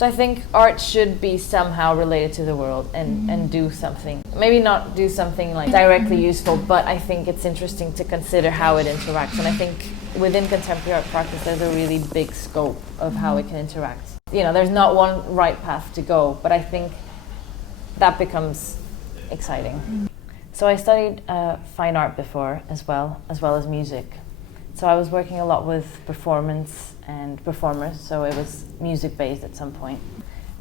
So I think art should be somehow related to the world and do something. Maybe not do something like directly useful, but I think it's interesting to consider how it interacts. And I think within contemporary art practice, there's a really big scope of how it can interact. You know, there's not one right path to go, but I think that becomes exciting. So I studied fine art before as well as music. So I was working a lot with performance and performers, so it was music based at some point.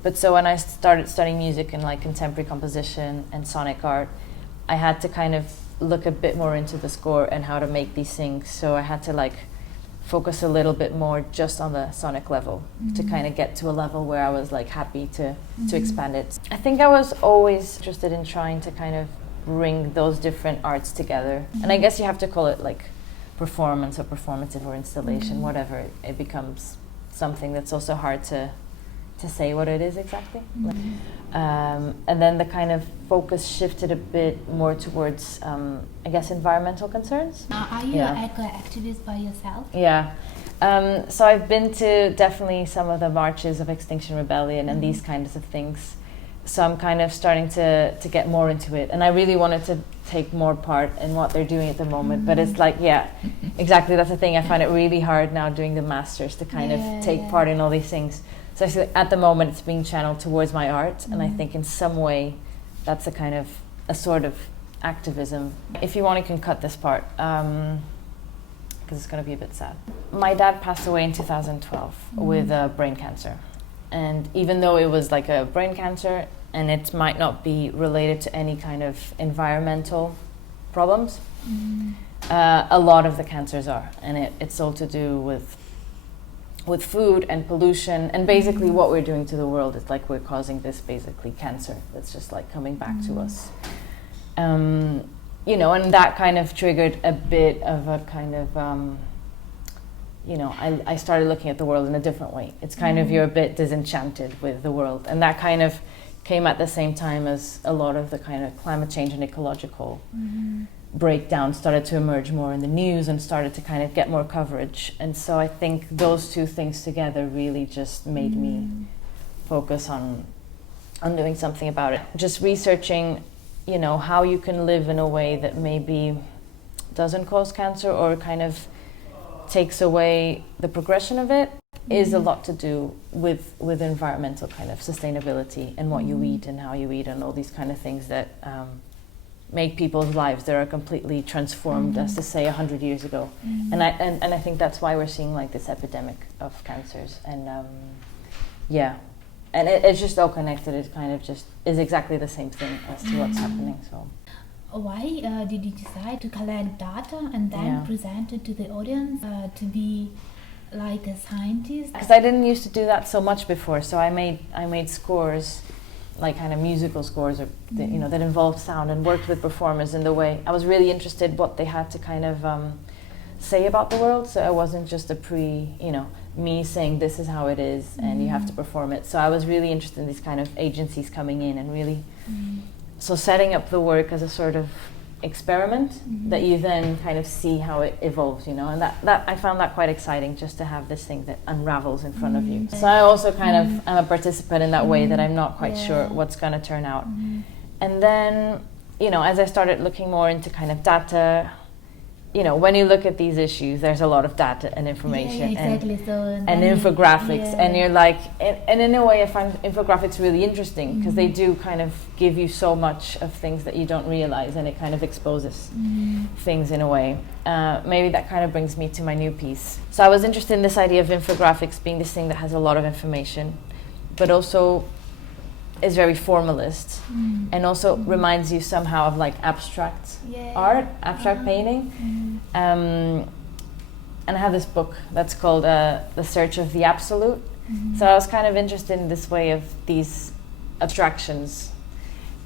But so when I started studying music and like contemporary composition and sonic art, I had to kind of look a bit more into the score and how to make these things. So I had to like focus a little bit more just on the sonic level to kind of get to a level where I was like happy to expand it. I think I was always interested in trying to kind of bring those different arts together. And I guess you have to call it like performance or performative or installation, whatever. It becomes something that's also hard to say what it is exactly. And then the kind of focus shifted a bit more towards, I guess, environmental concerns. Are you an eco-activist by yourself? Yeah. So I've been to definitely some of the marches of Extinction Rebellion and these kinds of things. So I'm kind of starting to get more into it. And I really wanted to take more part in what they're doing at the moment. But it's like, yeah, exactly, that's the thing. I find it really hard now doing the masters to kind of take part in all these things. So I feel at the moment it's being channeled towards my art. And I think in some way that's a sort of activism. If you want, you can cut this part, because it's going to be a bit sad. My dad passed away in 2012 with brain cancer. And even though it was like a brain cancer and it might not be related to any kind of environmental problems, a lot of the cancers are. And it's all to do with food and pollution. And basically what we're doing to the world is like we're causing this basically cancer that's just like coming back to us. You know, and that kind of triggered a bit of a kind of... you know, I started looking at the world in a different way. It's kind of, you're a bit disenchanted with the world. And that kind of came at the same time as a lot of the kind of climate change and ecological breakdown started to emerge more in the news and started to kind of get more coverage. And so I think those two things together really just made me focus on doing something about it. Just researching, you know, how you can live in a way that maybe doesn't cause cancer or kind of takes away the progression of it is a lot to do with environmental kind of sustainability and what you eat and how you eat and all these kind of things that make people's lives that are completely transformed, as to say 100 years ago. And I think that's why we're seeing like this epidemic of cancers. And and it's just all connected. It kind of just is exactly the same thing as to what's happening. So. Why did you decide to collect data and then present it to the audience to be like a scientist? Because I didn't used to do that so much before. So I made scores, like kind of musical scores, or you know, that involved sound, and worked with performers in the way. I was really interested what they had to kind of say about the world. So it wasn't just me saying this is how it is and you have to perform it. So I was really interested in these kind of agencies coming in and really. So setting up the work as a sort of experiment that you then kind of see how it evolves, you know, and that I found that quite exciting, just to have this thing that unravels in front of you. So I also kind of am a participant in that way, that I'm not quite sure what's going to turn out. And then, you know, as I started looking more into kind of data, you know, when you look at these issues, there's a lot of data and information and infographics, and you're like, and in a way I find infographics really interesting because they do kind of give you so much of things that you don't realize, and it kind of exposes things in a way. Maybe that kind of brings me to my new piece. So I was interested in this idea of infographics being this thing that has a lot of information, but also is very formalist, and also reminds you somehow of like abstract art, abstract painting. And I have this book that's called The Search of the Absolute. So I was kind of interested in this way of these abstractions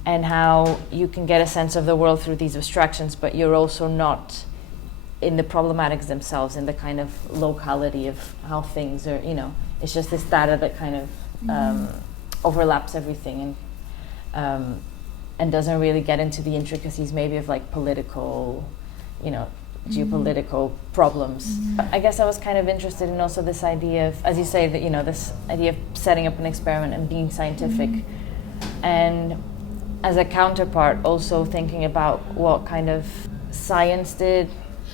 and how you can get a sense of the world through these abstractions, but you're also not in the problematics themselves, in the kind of locality of how things are, you know, it's just this data that kind of overlaps everything and doesn't really get into the intricacies maybe of like political, you know, geopolitical problems. I guess I was kind of interested in also this idea of, as you say, that this idea of setting up an experiment and being scientific, and as a counterpart, also thinking about what kind of science did.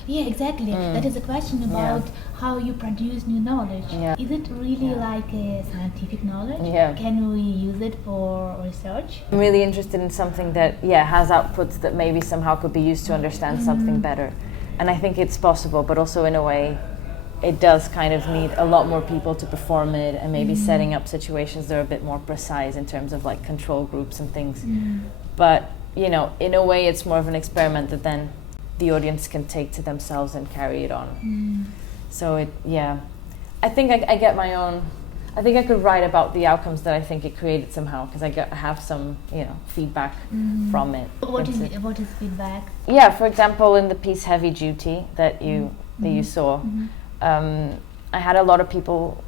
Yeah, exactly. That is a question about how you produce new knowledge. Yeah. Is it really like a scientific knowledge? Yeah. Can we use it for research? I'm really interested in something that, has outputs that maybe somehow could be used to understand something better. And I think it's possible, but also in a way, it does kind of need a lot more people to perform it, and maybe setting up situations that are a bit more precise in terms of like control groups and things. But, in a way, it's more of an experiment that then the audience can take to themselves and carry it on. So I think I get my own. I think I could write about the outcomes that I think it created somehow, because I have some feedback from it. What is feedback? Yeah, for example, in the piece Heavy Duty that you saw, I had a lot of people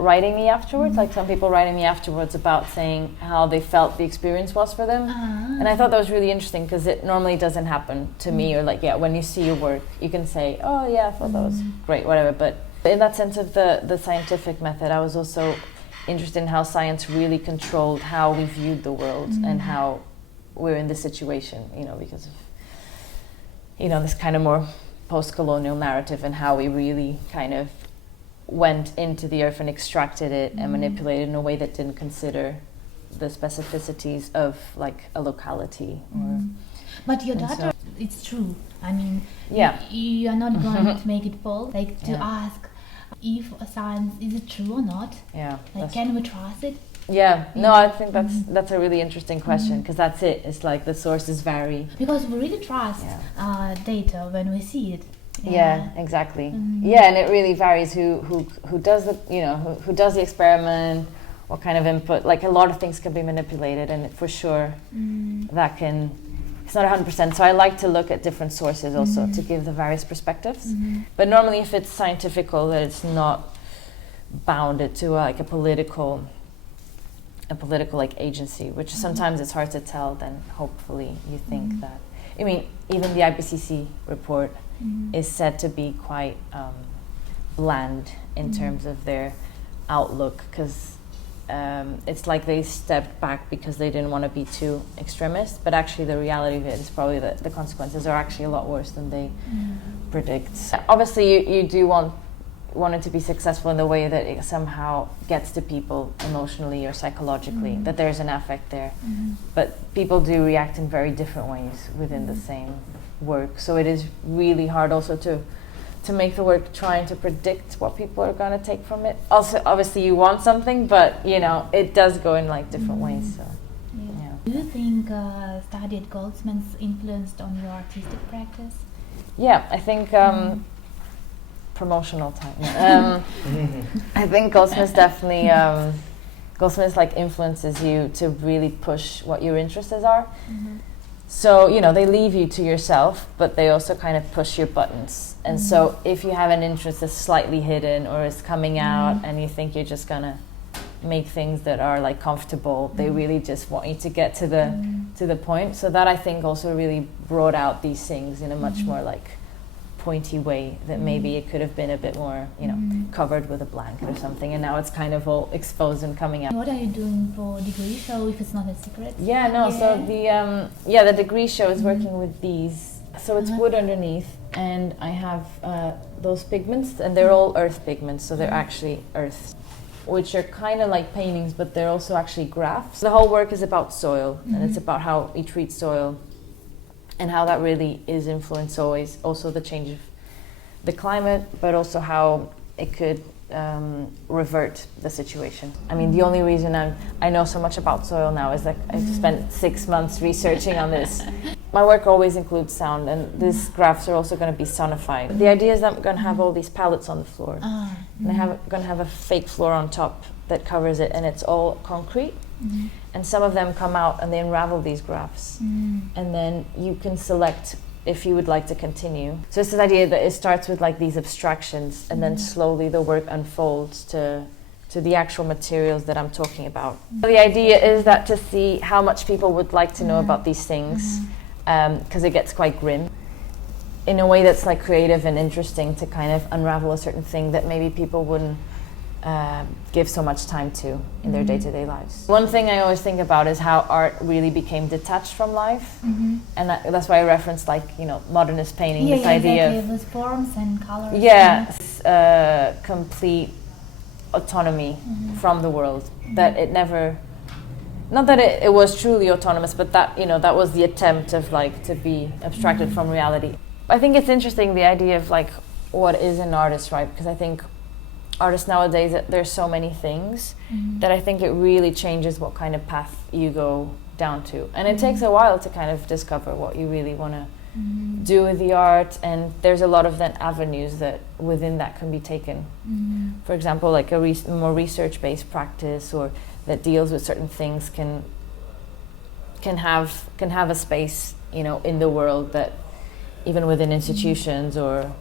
writing me afterwards, like some people writing me afterwards about saying how they felt the experience was for them. And I thought that was really interesting, because it normally doesn't happen to me, or like, when you see your work, you can say, oh yeah, I thought that was great, whatever. But in that sense of the scientific method, I was also interested in how science really controlled how we viewed the world and how we're in this situation, because of, this kind of more post-colonial narrative, and how we really kind of went into the earth and extracted it and manipulated it in a way that didn't consider the specificities of like a locality. But your data, it's true. I mean, Yeah. you are not going to make it false. Like to ask if a science is it true or not. Yeah. Like, can we trust it? Yeah. No, I think that's a really interesting question, because that's it. It's like the sources vary. Because we really trust data when we see it. Yeah, exactly. Yeah, and it really varies who does the who does the experiment, what kind of input. Like a lot of things can be manipulated, and for sure that can. It's not 100%. So I like to look at different sources also to give the various perspectives. But normally, if it's scientifical, that it's not bounded to like a political like agency, which sometimes it's hard to tell. Then hopefully you think that. I mean, even the IPCC report is said to be quite bland in terms of their outlook, because it's like they stepped back because they didn't want to be too extremist, but actually the reality of it is probably that the consequences are actually a lot worse than they predict. Obviously you do want it to be successful in the way that it somehow gets to people emotionally or psychologically, that there's an affect there. But people do react in very different ways within the same work, so it is really hard also to make the work trying to predict what people are going to take from it. Also, obviously you want something, but it does go in like different ways. So do you think study at Goldsmiths influenced on your artistic practice? Yeah, I think promotional time. I think Goldsmiths definitely Goldsmiths like influences you to really push what your interests are. So, they leave you to yourself, but they also kind of push your buttons. And so if you have an interest that's slightly hidden or is coming out and you think you're just going to make things that are like comfortable, they really just want you to get to the point. So that I think also really brought out these things in a much more like pointy way that maybe it could have been a bit more, covered with a blanket or something, and now it's kind of all exposed and coming out. What are you doing for degree show, if it's not a secret? So the degree show is working with these. So it's wood underneath, and I have those pigments, and they're all earth pigments, so they're actually earth, which are kind of like paintings, but they're also actually graphs. The whole work is about soil, and it's about how we treat soil, and how that really is influenced always, also the change of the climate, but also how it could revert the situation. I mean, the only reason I know so much about soil now is that I've spent 6 months researching on this. My work always includes sound, and these graphs are also going to be sonified. The idea is that I'm going to have all these pallets on the floor, and I'm going to have a fake floor on top that covers it, and it's all concrete. And some of them come out and they unravel these graphs, and then you can select if you would like to continue. So it's this idea that it starts with like these abstractions, and then slowly the work unfolds to the actual materials that I'm talking about. So the idea is that to see how much people would like to know about these things, because it gets quite grim. in a way that's like creative and interesting to kind of unravel a certain thing that maybe people wouldn't give so much time to in their day-to-day lives. One thing I always think about is how art really became detached from life, and that's why I referenced like, you know, modernist painting, this idea exactly. With forms and colors. Complete autonomy from the world, that it never, not that it was truly autonomous, but that, you know, that was the attempt of like to be abstracted from reality. I think it's interesting, the idea of like what is an artist, right? Because I think artists nowadays, there's so many things that I think it really changes what kind of path you go down to, and it takes a while to kind of discover what you really want to do with the art, and there's a lot of then avenues that within that can be taken. For example, like a more research-based practice, or that deals with certain things, can have a space, you know, in the world, that even within institutions or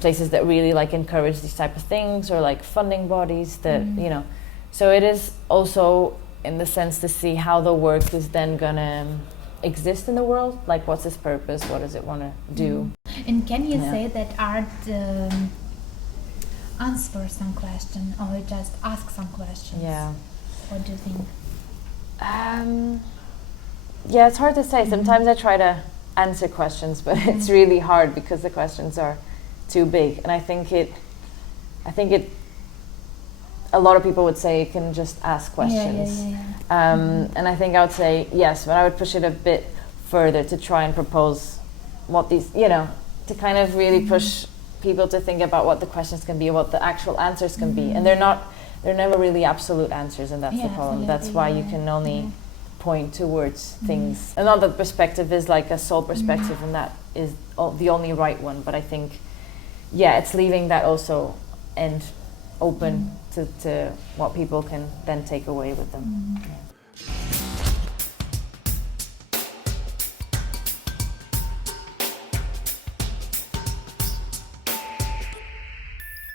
places that really like encourage these type of things, or like funding bodies that, you know. So it is also in the sense to see how the work is then gonna exist in the world, like what's its purpose, what does it want to do. And can you say that art answers some question, or it just asks some questions? Yeah. What do you think? Yeah, it's hard to say. Sometimes I try to answer questions, but it's really hard because the questions are too big, and I think it a lot of people would say it can just ask questions. And I think I would say yes, but I would push it a bit further to try and propose what these, you know, to kind of really push people to think about what the questions can be, what the actual answers can be, and they're never really absolute answers, and that's the problem. That's why you can only point towards things, and not that perspective is like a sole perspective and that is the only right one, but I think it's leaving that also and open to what people can then take away with them.